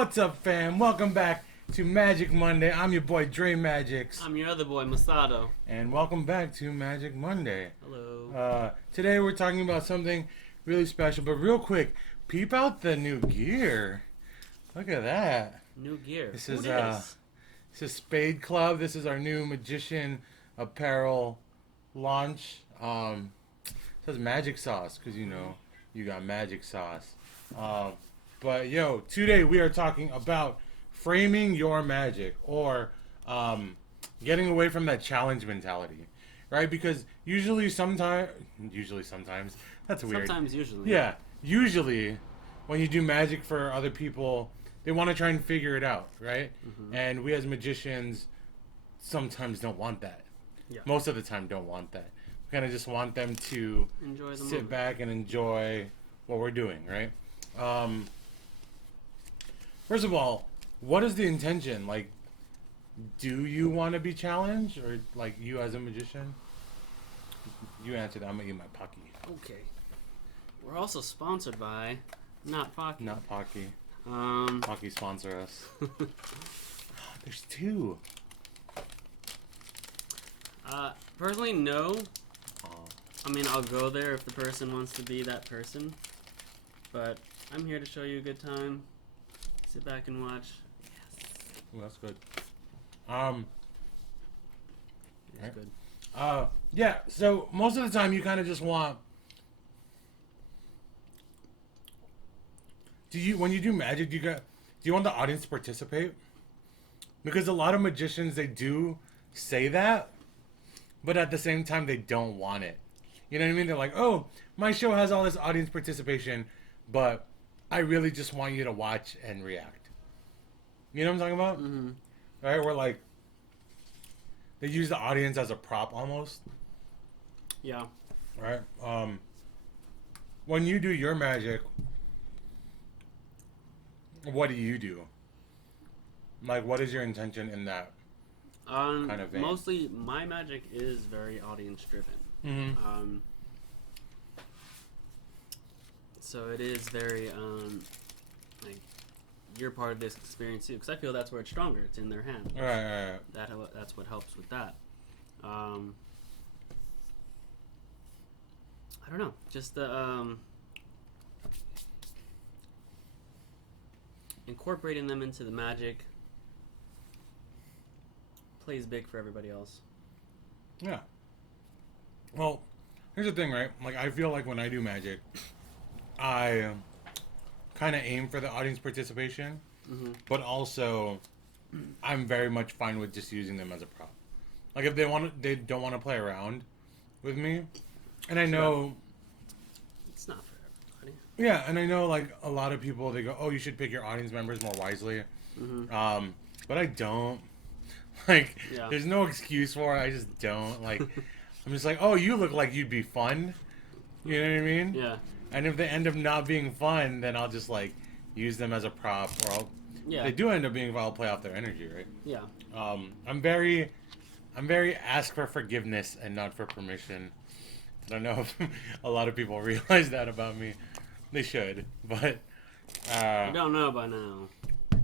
What's up, fam? Welcome back to Magic Monday. I'm your boy DREMAGIX. I'm your other boy, Masato. And welcome back to Magic Monday. Hello. Today we're talking about something really special, but real quick, peep out the new gear. Look at that. New gear. This Who is this? this is Spade Club. This is our new Magician apparel launch. It says Magic Sauce because you know you got Magic Sauce. But yo, today we are talking about framing your magic, or getting away from that challenge mentality, right? Because sometimes that's weird. Sometimes, usually. Yeah, usually when you do magic for other people, they want to try and figure it out, right? Mm-hmm. And we as magicians sometimes don't want that. Yeah. Most of the time don't want that. We kind of just want them to Enjoy the sit moment. back and enjoy what we're doing, right? First of all, what is the intention? Like, do you want to be challenged, or like you as a magician? You answer that. I'm gonna eat my Pocky. Okay. We're also sponsored by Not Pocky. Not Pocky. Um. Pocky sponsor us. There's two. Personally, no. Oh. I mean, I'll go there if the person wants to be that person. But I'm here to show you a good time. Sit back and watch. Yes. Ooh, that's good. It's Right. good. Yeah. So most of the time, you kind of just want. When you do magic, do you want the audience to participate? Because a lot of magicians, they do say that, but at the same time, they don't want it. You know what I mean? They're like, oh, my show has all this audience participation, but I really just want you to watch and react. You know what I'm talking about? Mm-hmm. Right? Where like, they use the audience as a prop almost. Yeah. Right? When you do your magic, what do you do? Like, what is your intention in that kind of vein? Mostly, my magic is very audience driven. Mm-hmm. So it is very like you're part of this experience too, because I feel that's where it's stronger. It's in their hand. Right. That's what helps with that. I don't know, just the incorporating them into the magic plays big for everybody else. Yeah. Well, here's the thing, right? Like, I feel like when I do magic, I kind of aim for the audience participation, Mm-hmm. but also I'm very much fine with just using them as a prop. Like, if they don't want to play around with me, and I know, It's not for everybody. yeah, and I know like a lot of people, they go, oh, you should pick your audience members more wisely. Mm-hmm. But I don't. Like, Yeah. there's no excuse for it. I just don't. Like, I'm just like, oh, you look like you'd be fun. You know what I mean? Yeah. And if they end up not being fun, then I'll just like use them as a prop, or Yeah. if they do end up being fun, I'll play off their energy, right? Yeah. I'm very ask for forgiveness and not for permission. I don't know if a lot of people realize that about me. They should, but You don't know by now. No,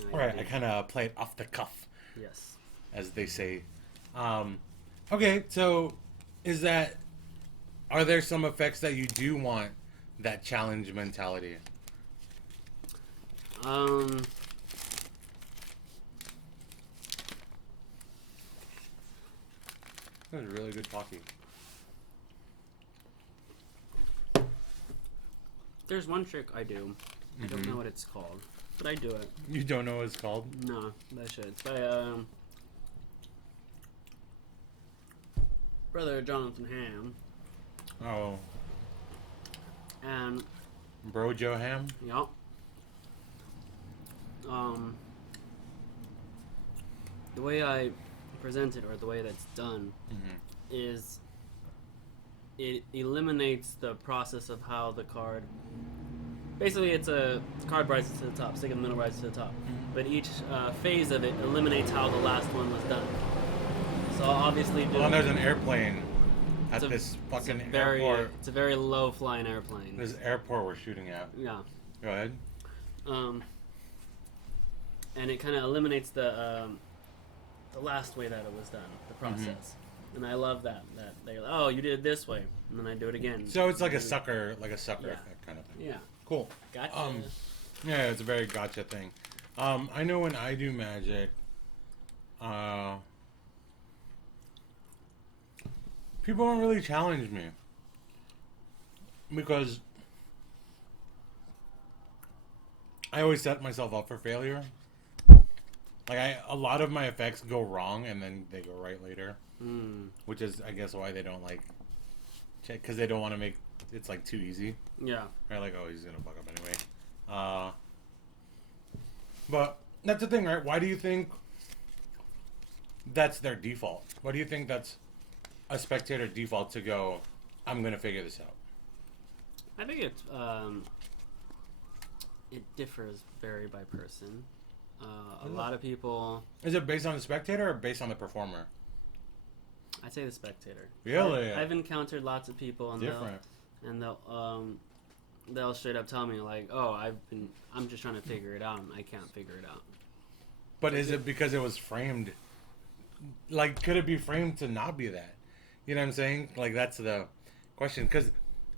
you right, do. I kind of play it off the cuff, Yes. as they say. Okay, so are there some effects that you do want that challenge mentality? That was a really good coffee. There's one trick I do. I don't Mhm. know what it's called, but I do it. You don't know what it's called? No, that shit. It's by brother Jonathan Ham, Oh, and Bro Joe Ham? yeah, the way I present it, or the way that's done, Mm-hmm. is it eliminates the process of how the card. Basically, it's a card rises to the top, stick in the middle rises to the top, but each phase of it eliminates how the last one was done. So I'll obviously do. Well, and there's an airplane at It's a- this fucking very, airport. It's a very low flying airplane. This airport we're shooting at. Yeah. Go ahead. and it kind of eliminates the last way that it was done, the process. And I love that they oh, you did it this way, and then I do it again. So it's like a sucker Yeah. effect kind of thing. Yeah. Cool. Gotcha. Yeah, it's a very gotcha thing. I know when I do magic, people don't really challenge me because I always set myself up for failure. Like a lot of my effects go wrong and then they go right later, which is I guess why they don't like check, because they don't want to make it's like too easy. Yeah. They're like, oh, he's gonna fuck up anyway. But that's the thing, right? Why do you think that's their default? Why do you think that's a spectator default to go, I'm gonna figure this out? I think it differs very by person. A lot of people. Is it based on the spectator or based on the performer? I'd say the spectator. Really? I've encountered lots of people, and Different. they'll straight up tell me like, "Oh, I'm just trying to figure it out, and I can't figure it out." But is it because it was framed? Like, could it be framed to not be that? You know what I'm saying? Like, that's the question. Because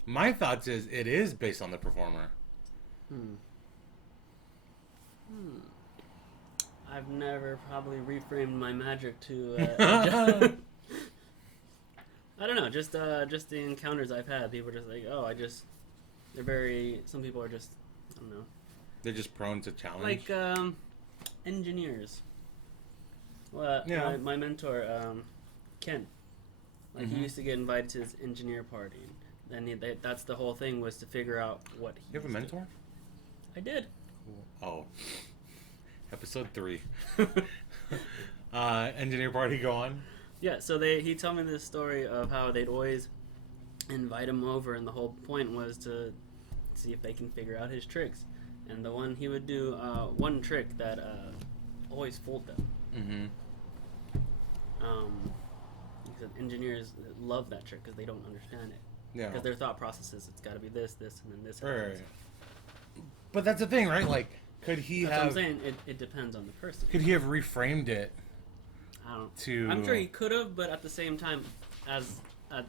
my thoughts is it is based on the performer. I've never probably reframed my magic to. I don't know. Just the encounters I've had, people are just like, oh, they're very. Some people are just, I don't know. They're just prone to challenge. Like engineers. Well, Yeah. my mentor, Ken. Like he used to get invited to his engineer party, and that's the whole thing was to figure out what. You have a mentor? I did. Oh. Episode 3. Engineer party, go on. Yeah, so he told me this story of how they'd always invite him over, and the whole point was to see if they can figure out his tricks. And the one he would do, one trick that always fooled them. He said engineers love that trick because they don't understand it. Yeah. Because their thought process is it's got to be this, and then this. Right. happens. But that's the thing, right? Like, could he That's have? what I'm saying. It depends on the person. Could he have reframed it I don't. to? I'm sure he could have, but at the same time, as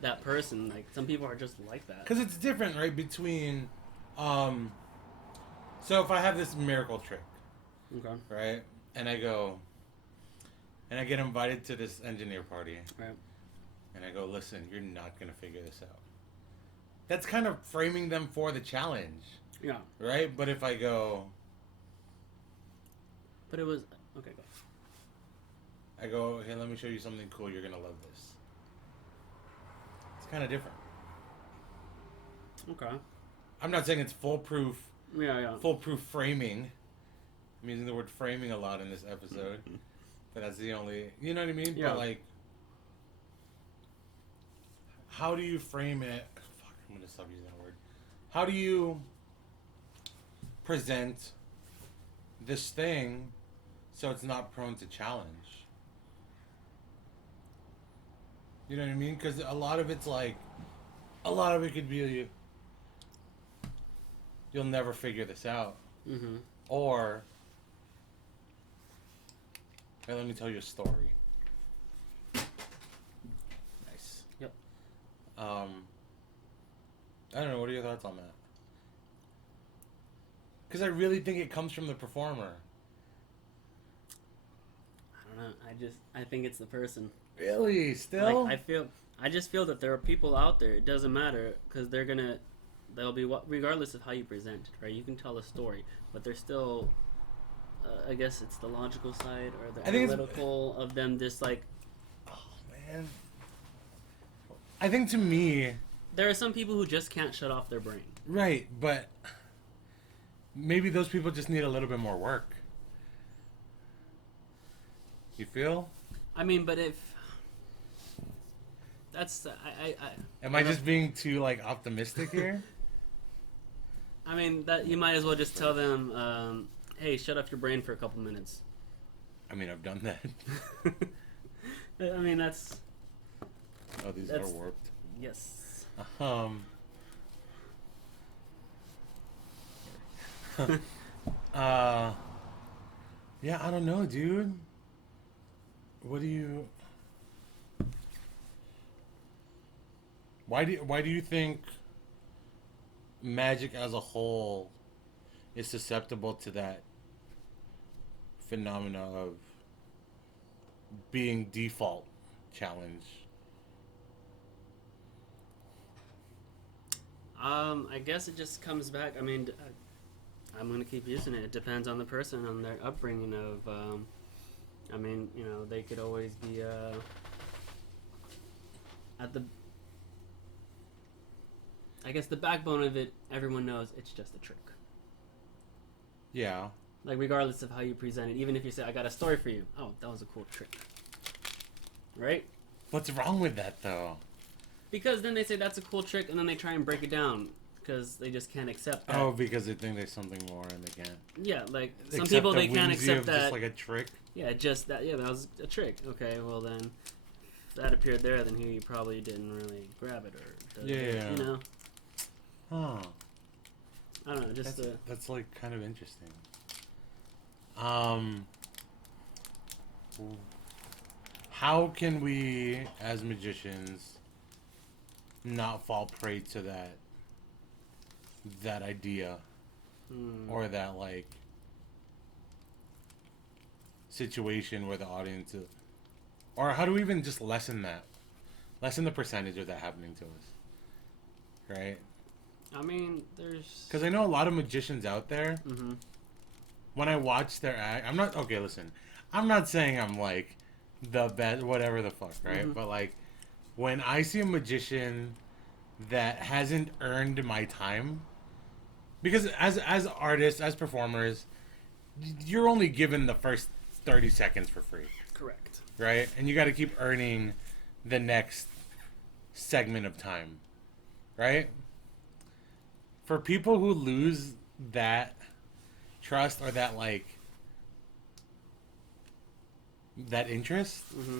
that person, like some people are just like that. Because it's different, right? Between, so if I have this miracle trick, Okay. right, and I go, and I get invited to this engineer party, Right. and I go, listen, you're not gonna figure this out. That's kind of framing them for the challenge, Yeah. right? But if I go, But it was okay. Go. I go, hey, let me show you something cool. You're gonna love this. It's kind of different. Okay. I'm not saying it's foolproof. Yeah. Foolproof framing. I'm using the word framing a lot in this episode, but that's the only. You know what I mean? Yeah. But like, how do you frame it? Fuck, I'm gonna stop using that word. How do you present this thing so it's not prone to challenge? You know what I mean? Because a lot of it's like, a lot of it could be, you'll never figure this out. Mm-hmm. Or, hey, let me tell you a story. Nice. Yep. I don't know. What are your thoughts on that? Because I really think it comes from the performer. I don't know. I think it's the person. Really? Still? Like, I just feel that there are people out there. It doesn't matter because they'll be regardless of how you present it, right? You can tell a story, but they're still. I guess it's the logical side or the analytical of them. Just like. Oh man. I think to me. There are some people who just can't shut off their brain. Right, but maybe those people just need a little bit more work. You feel? I mean, but if that's Am I just being too like optimistic here? I mean that you might as well just tell them, hey, shut off your brain for a couple minutes. I mean, I've done that. I mean that's. Oh, these are warped. Yes. Yeah, I don't know, dude. What do you? Why do you think magic as a whole is susceptible to that phenomena of being default challenge? I guess it just comes back. I mean, I'm gonna keep using it. It depends on the person, on their upbringing. I mean, you know, they could always be at the. I guess the backbone of it, everyone knows it's just a trick. Yeah. Like regardless of how you present it, even if you say, "I got a story for you," oh, that was a cool trick, right? What's wrong with that though? Because then they say that's a cool trick, and then they try and break it down because they just can't accept that. Oh, because they think there's something more and they can't. Yeah, like some Accept people the they can't whimsy accept of that. Just like a trick. Yeah, just that. Yeah, that was a trick. Okay, well then, if that appeared there, then he probably didn't really grab it or. Yeah. You know. Huh. I don't know. Just That's like kind of interesting. How can we, as magicians, not fall prey to that idea or that like situation where the audience is, or how do we even just lessen the percentage of that happening to us, right? I mean, there's. Because I know a lot of magicians out there. Mm-hmm. When I watch their act, I'm not okay. Listen, I'm not saying I'm like the best, whatever the fuck, right? Mm-hmm. But like, when I see a magician that hasn't earned my time, because as artists, as performers, you're only given the first 30 seconds for free, Correct. right? And you got to keep earning the next segment of time, right? For people who lose that trust or that like that interest, Mm-hmm.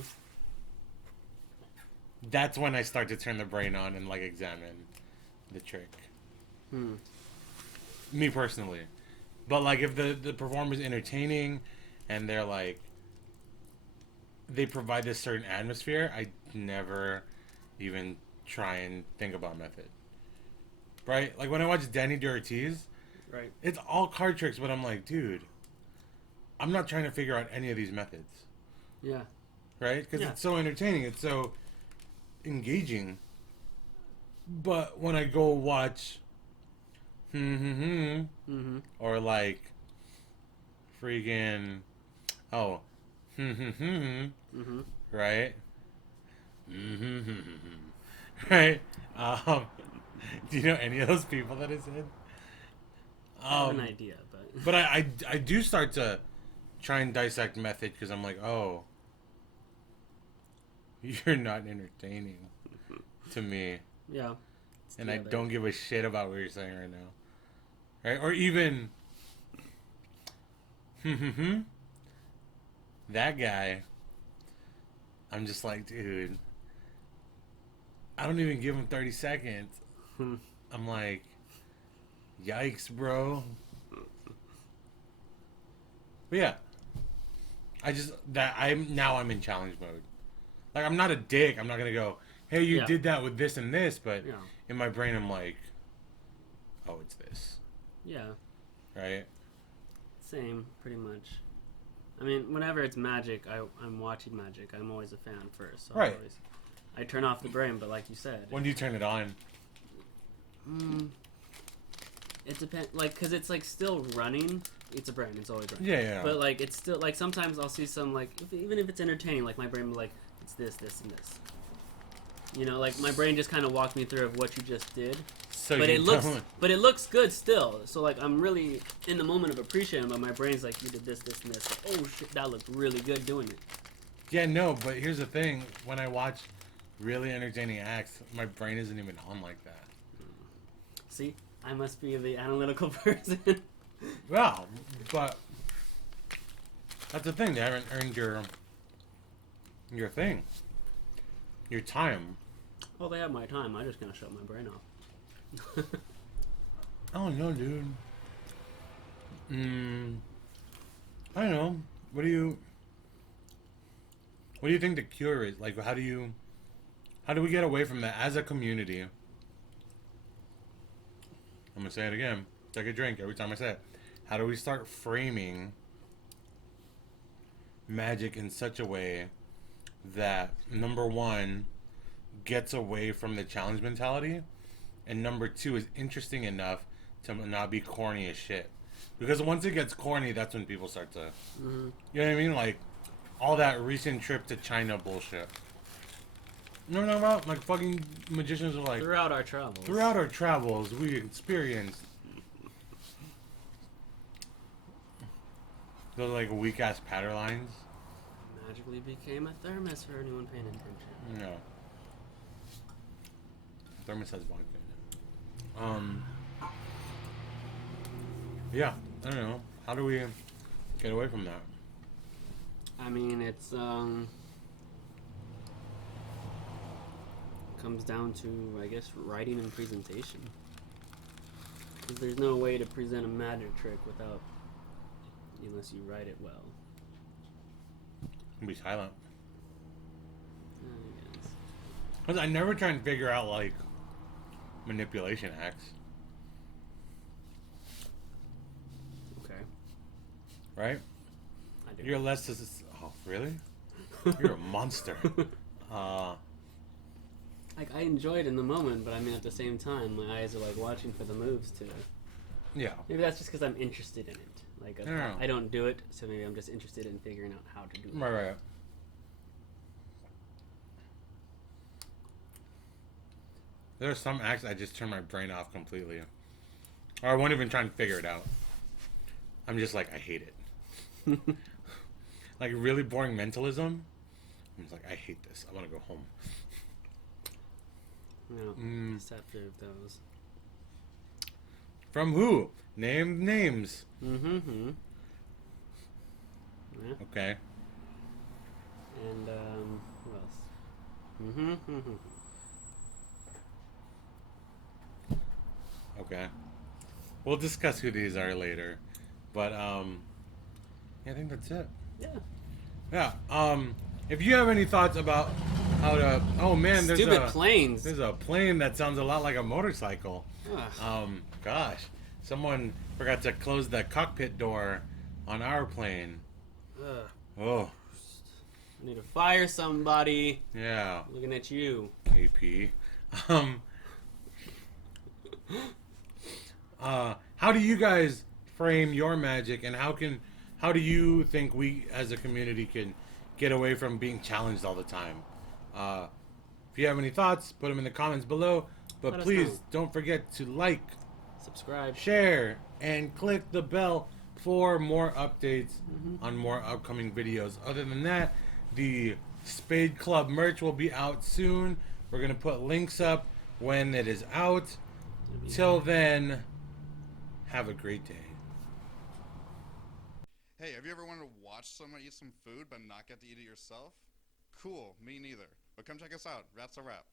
that's when I start to turn the brain on and like examine the trick. Me personally. But like if the performer's entertaining and they're like they provide this certain atmosphere, I never even try and think about method. Right? Like when I watch Danny DeOrtiz, Right. it's all card tricks, but I'm like, dude, I'm not trying to figure out any of these methods. Yeah. Right? Because Yeah. it's so entertaining. It's so engaging. But when I go watch Mm-hmm. or like freaking Mm-hmm. right? Right? Do you know any of those people that I said? I have an idea, but. But I do start to try and dissect method because I'm like, oh, you're not entertaining to me. Yeah. And I don't give a shit about what you're saying right now. Right? Or even that guy, I'm just like, dude, I don't even give him 30 seconds. I'm like, yikes, bro. But yeah, I'm in challenge mode. Like, I'm not a dick. I'm not gonna go, hey, you did that with this and this, but Yeah. in my brain I'm like, oh, it's this. Yeah. Right? Same, pretty much. I mean, whenever it's magic, I'm watching magic. I'm always a fan first. So Right. I turn off the brain, but like you said, When do you turn it on? it depends. Like, cause it's like still running. It's a brain. It's always running. Yeah. But like, it's still like sometimes I'll see some like even if it's entertaining, like my brain will be like it's this, this, and this. You know, like my brain just kind of walked me through of what you just did. So But you it looks good still. So like I'm really in the moment of appreciating, but my brain's like you did this, this, and this. Like, oh shit, that looked really good doing it. Yeah, no, but here's the thing. When I watch really entertaining acts, my brain isn't even on like that. See, I must be the analytical person. Well, but that's the thing. They haven't earned your thing, your time. Well, they have my time. I just gotta shut my brain off. I don't know, dude. I don't know. what do you think the cure is? Like, how do we get away from that as a community? I'm gonna say it again. Take a drink every time I say it. How do we start framing magic in such a way that, number one, gets away from the challenge mentality, and number two, is interesting enough to not be corny as shit? Because once it gets corny, that's when people start to, you know what I mean? Like, all that recent trip to China bullshit. You know what I'm talking about? Like, fucking magicians are like, Throughout our travels. throughout our travels, we experienced those, like, weak-ass patter lines. Magically became a thermos for anyone paying attention. No. Thermos has vodka in it. Yeah, I don't know. How do we get away from that? I mean, it's comes down to, I guess, writing and presentation. Because there's no way to present a magic trick unless you write it well. Be silent. I guess. 'Cause I never try and figure out, like, manipulation acts. Okay. Right? I do. You're less... Oh, really? You're a monster. Like, I enjoy it in the moment, but I mean, at the same time, my eyes are, like, watching for the moves, too. Yeah. Maybe that's just because I'm interested in it. Like, Yeah. I don't do it, so maybe I'm just interested in figuring out how to do it. Right. There are some acts I just turn my brain off completely. Or I won't even try and figure it out. I'm just like, I hate it. Like, really boring mentalism. I'm just like, I hate this. I want to go home. No, except for those. From who? Name names. Mm-hmm. Yeah. Okay. And, who else? Mm-hmm. Okay. We'll discuss who these are later. But, yeah, I think that's it. Yeah. Yeah. If you have any thoughts about how to... Oh, man, there's Stupid planes. There's a plane that sounds a lot like a motorcycle. Ugh. Gosh. Someone forgot to close the cockpit door on our plane. Ugh. Oh. I need to fire somebody. Yeah. Looking at you. KP. How do you guys frame your magic, and how do you think we as a community can get away from being challenged all the time? If you have any thoughts, put them in the comments below. But Let us please know. don't forget to like, Subscribe. share, and click the bell for more updates on more upcoming videos. Other than that, the Spade Club merch will be out soon. We're going to put links up when it is out. Till then, have a great day. Hey, have you ever wanted to watch someone eat some food but not get to eat it yourself? Cool, me neither. But come check us out. That's a wrap.